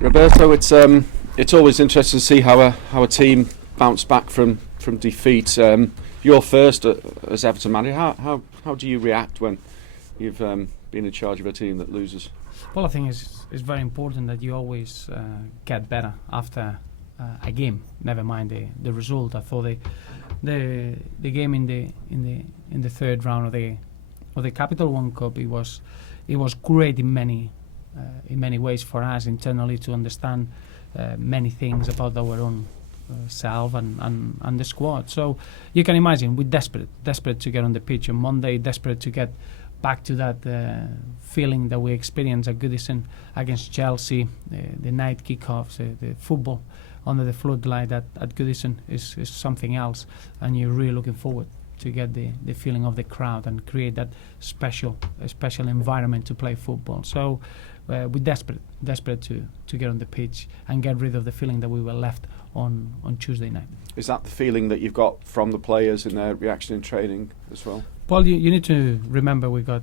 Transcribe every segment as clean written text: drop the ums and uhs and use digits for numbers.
Roberto, it's always interesting to see how a team bounce back from defeat. You're first as Everton manager. How do you react when you've been in charge of a team that loses? Well, I think it's very important that you always get better after a game. Never mind the result. I thought the game in the third round of the Capital One Cup, it was great in many ways for us internally to understand many things about our own self and the squad. So you can imagine we're desperate to get on the pitch on Monday, desperate to get back to that feeling that we experienced at Goodison against Chelsea, the night kickoffs, the football under the floodlight at Goodison is something else, and you're really looking forward to get the feeling of the crowd and create that special environment to play football. So we're desperate to get on the pitch and get rid of the feeling that we were left on Tuesday night. Is that the feeling that you've got from the players in their reaction in training as well? Well, you need to remember we've got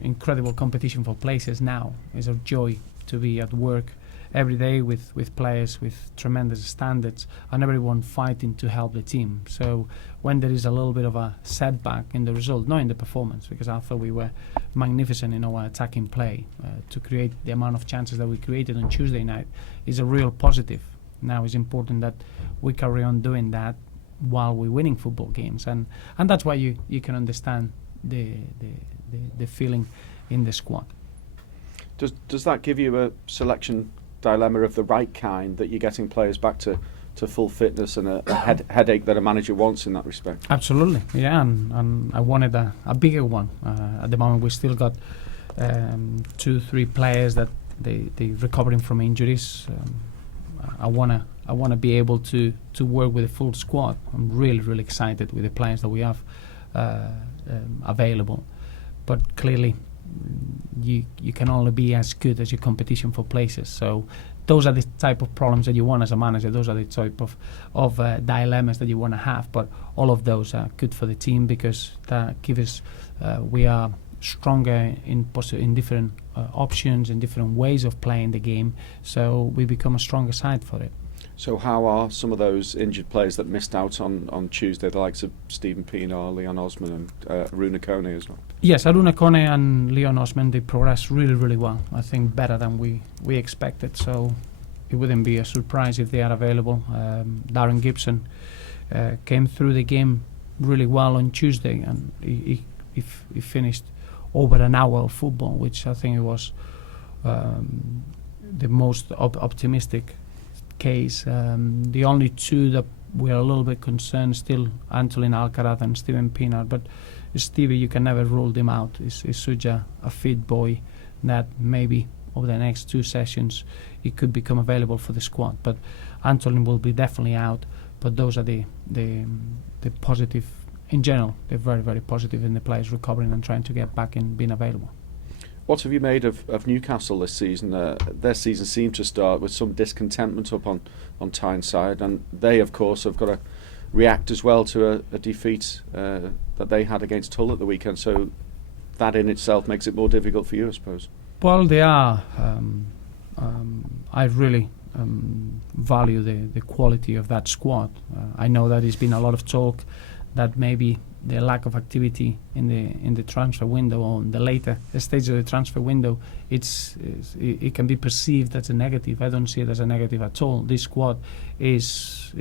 incredible competition for places now. It's a joy to be at work every day with players with tremendous standards and everyone fighting to help the team. So when there is a little bit of a setback in the result, not in the performance, because I thought we were magnificent in our attacking play to create the amount of chances that we created on Tuesday night is a real positive. Now it's important that we carry on doing that while we're winning football games, and that's why you can understand the feeling in the squad. Does that give you a selection dilemma of the right kind, that you're getting players back to full fitness and a headache that a manager wants in that respect? Absolutely, yeah, and I wanted a bigger one. At the moment we still got 2-3 players that they recovering from injuries. I wanna be able to work with a full squad. I'm really excited with the players that we have available, but clearly you can only be as good as your competition for places. So those are the type of problems that you want as a manager. Those are the type of dilemmas that you want to have. But all of those are good for the team because that gives us we are stronger in different options and different ways of playing the game. So we become a stronger side for it. So how are some of those injured players that missed out on Tuesday, the likes of Stephen Pienaar, Leon Osman and Aruna Kone as well? Yes, Aruna Kone and Leon Osman, they progressed really well. I think better than we expected. So it wouldn't be a surprise if they are available. Darren Gibson came through the game really well on Tuesday, and he finished over an hour of football, which I think it was the most optimistic case. The only two that we are a little bit concerned still, Antolin Alcaraz and Stephen Pienaar, but Stevie, you can never rule them out. He's such a fit boy that maybe over the next 2 sessions he could become available for the squad. But Antolin will be definitely out. But those are the positive in general. They're very positive in the players recovering and trying to get back and being available. What have you made of Newcastle this season? Their season seemed to start with some discontentment up on Tyneside, and they, of course, have got to react as well to a defeat that they had against Hull at the weekend. So that in itself makes it more difficult for you, I suppose. Well, they are. I really value the quality of that squad. I know that there's been a lot of talk that maybe the lack of activity in the transfer window or in the later stage of the transfer window, it can be perceived as a negative. I don't see it as a negative at all. This squad is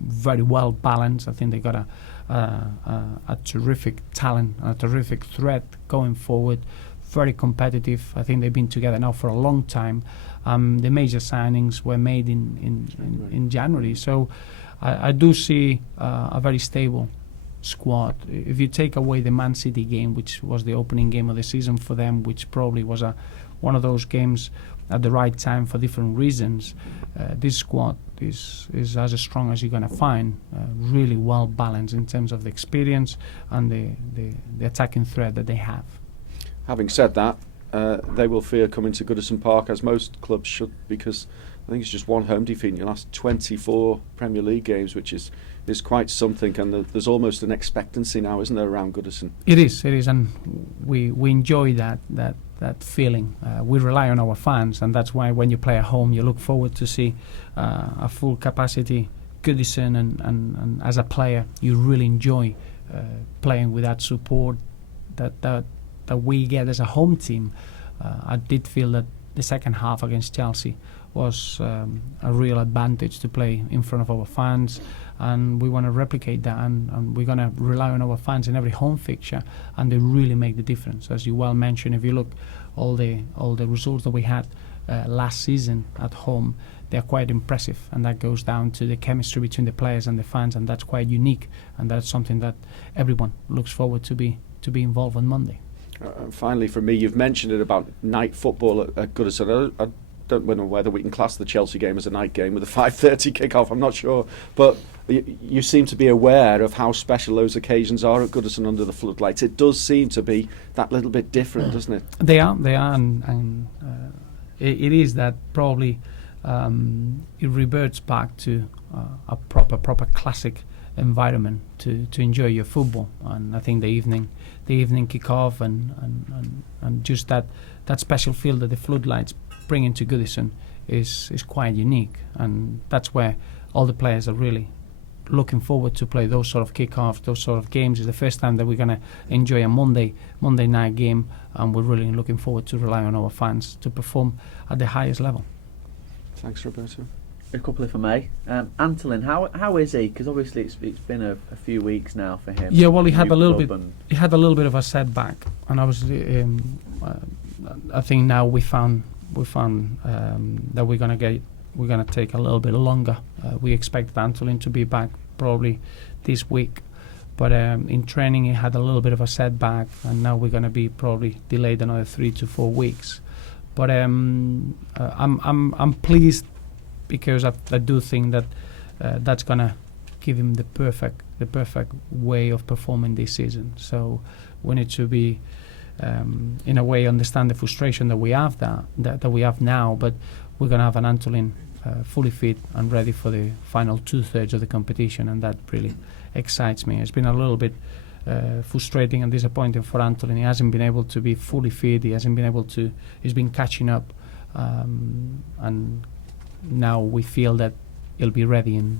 very well balanced. I think they got a terrific talent, a terrific threat going forward. Very competitive. I think they've been together now for a long time. The major signings were made in January, so I do see a very stable squad. If you take away the Man City game, which was the opening game of the season for them, which probably was one of those games at the right time for different reasons, this squad is as strong as you're going to find. Really well balanced in terms of the experience and the attacking threat that they have. Having said that, they will fear coming to Goodison Park, as most clubs should, because I think it's just one home defeat in your last 24 Premier League games, which is quite something, and there's almost an expectancy now, isn't there, around Goodison? It is, and we enjoy that feeling. We rely on our fans, and that's why when you play at home, you look forward to see a full capacity Goodison, and as a player, you really enjoy playing with that support that we get as a home team. I did feel that the second half against Chelsea was a real advantage to play in front of our fans, and we want to replicate that, and we're going to rely on our fans in every home fixture, and they really make the difference. As you well mentioned, if you look all the results that we had last season at home, they're quite impressive, and that goes down to the chemistry between the players and the fans, and that's quite unique, and that's something that everyone looks forward to be involved on Monday. Finally, for me, you've mentioned it about night football at Goodison. I don't know whether we can class the Chelsea game as a night game with a 5:30 kick-off. I'm not sure, but you seem to be aware of how special those occasions are at Goodison under the floodlights. It does seem to be that little bit different, doesn't it? They are, and it is that probably it reverts back to a proper classic environment to enjoy your football. And I think the evening kick-off and just that special feel that the floodlights bring into Goodison is quite unique, and that's where all the players are really looking forward to play those sort of kick-offs, those sort of games. It's the first time that we're going to enjoy a Monday night game, and we're really looking forward to rely on our fans to perform at the highest level. Thanks, Roberto. A couple, if I may. Antolin, how is he? Because obviously it's been a few weeks now for him. Yeah, well, he had a little bit of a setback, and I think now we found that we're gonna take a little bit longer. We expect Antolin to be back probably this week, but in training he had a little bit of a setback, and now we're gonna be probably delayed another 3 to 4 weeks. But I'm pleased, because I do think that that's gonna give him the perfect way of performing this season. So we need to be in a way understand the frustration that we have that we have now, but we're gonna have an Antolin fully fit and ready for the final 2/3 of the competition, and that really excites me. It's been a little bit frustrating and disappointing for Antolin. He hasn't been able to be fully fit. He's been catching up, and now we feel that he'll be ready in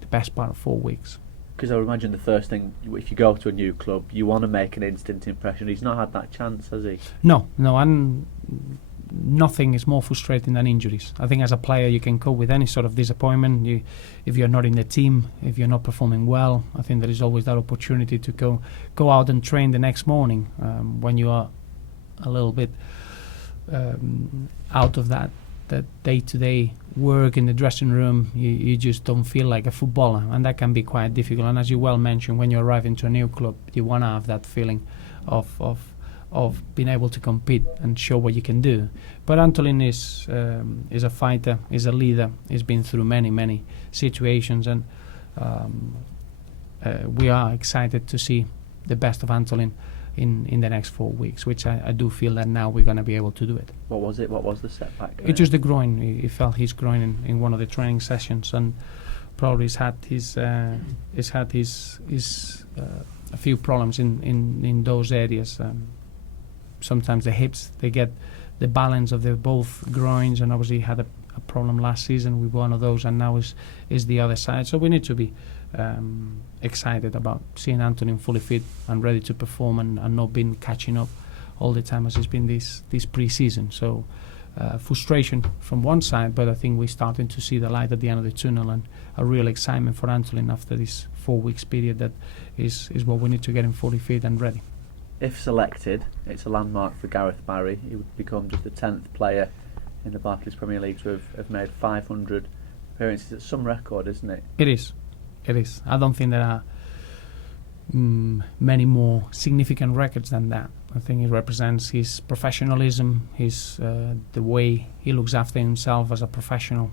the best part of 4 weeks. Because I would imagine the first thing, if you go to a new club, you want to make an instant impression. He's not had that chance, has he? No, and nothing is more frustrating than injuries. I think as a player you can cope with any sort of disappointment. If you're not in the team, if you're not performing well, I think there is always that opportunity to go out and train the next morning. When you are a little bit out of that day-to-day work in the dressing room, you just don't feel like a footballer, and that can be quite difficult. And as you well mentioned, when you arrive into a new club, you want to have that feeling of being able to compete and show what you can do. But Antolin is a fighter, is a leader. He's been through many situations, and we are excited to see the best of Antolin in the next 4 weeks, which I do feel that now we're going to be able to do it. What was it? What was the setback? It's just the groin. He felt his groin in one of the training sessions, and probably he's had a few problems in those areas. Sometimes the hips, they get the balance of both groins, and obviously he had a problem last season with one of those, and now is the other side. So we need to be excited about seeing Antolin fully fit and ready to perform, and not been catching up all the time as it's been this pre-season. So frustration from one side, but I think we're starting to see the light at the end of the tunnel, and a real excitement for Antolin after this 4 weeks period. That is what we need to get him fully fit and ready. If selected, it's a landmark for Gareth Barry. He would become just the 10th player in the Barclays Premier League to have made 500 appearances. It's some record, isn't it? It is. I don't think there are many more significant records than that. I think it represents his professionalism, the way he looks after himself as a professional,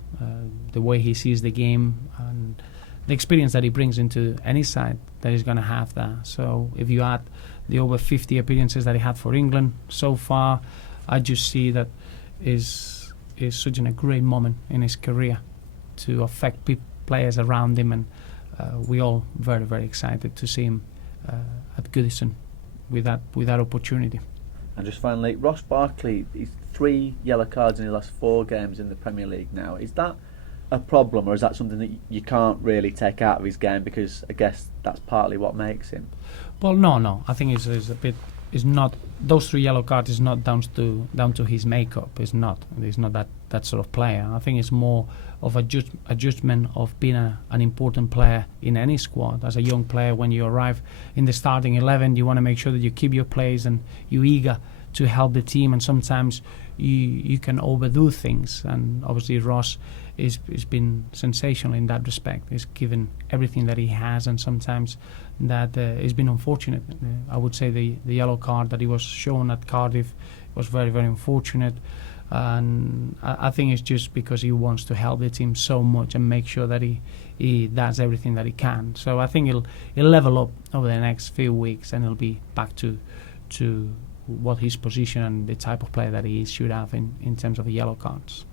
the way he sees the game, and the experience that he brings into any side that is going to have that. So if you add the over 50 appearances that he had for England so far, I just see that is such a great moment in his career to affect players around him, and we all very excited to see him at Goodison with that opportunity. And just finally, Ross Barkley, he's 3 yellow cards in the last 4 games in the Premier League now. Is that a problem, or is that something that you can't really take out of his game, because I guess that's partly what makes him? Well, no. I think it's a bit. It's not, those 3 yellow cards is not down to his makeup. It's not. He's not that sort of player. I think it's more of adjustment of being an important player in any squad. As a young player, when you arrive in the starting 11, you want to make sure that you keep your place and you're eager to help the team. And sometimes you can overdo things. And obviously Ross is been sensational in that respect. He's given everything that he has, and sometimes that it's been unfortunate. I would say the yellow card that he was shown at Cardiff was very, very unfortunate. And I think it's just because he wants to help the team so much and make sure that he does everything that he can. So I think he'll level up over the next few weeks, and he'll be back to what his position and the type of player that he should have in terms of the yellow cards.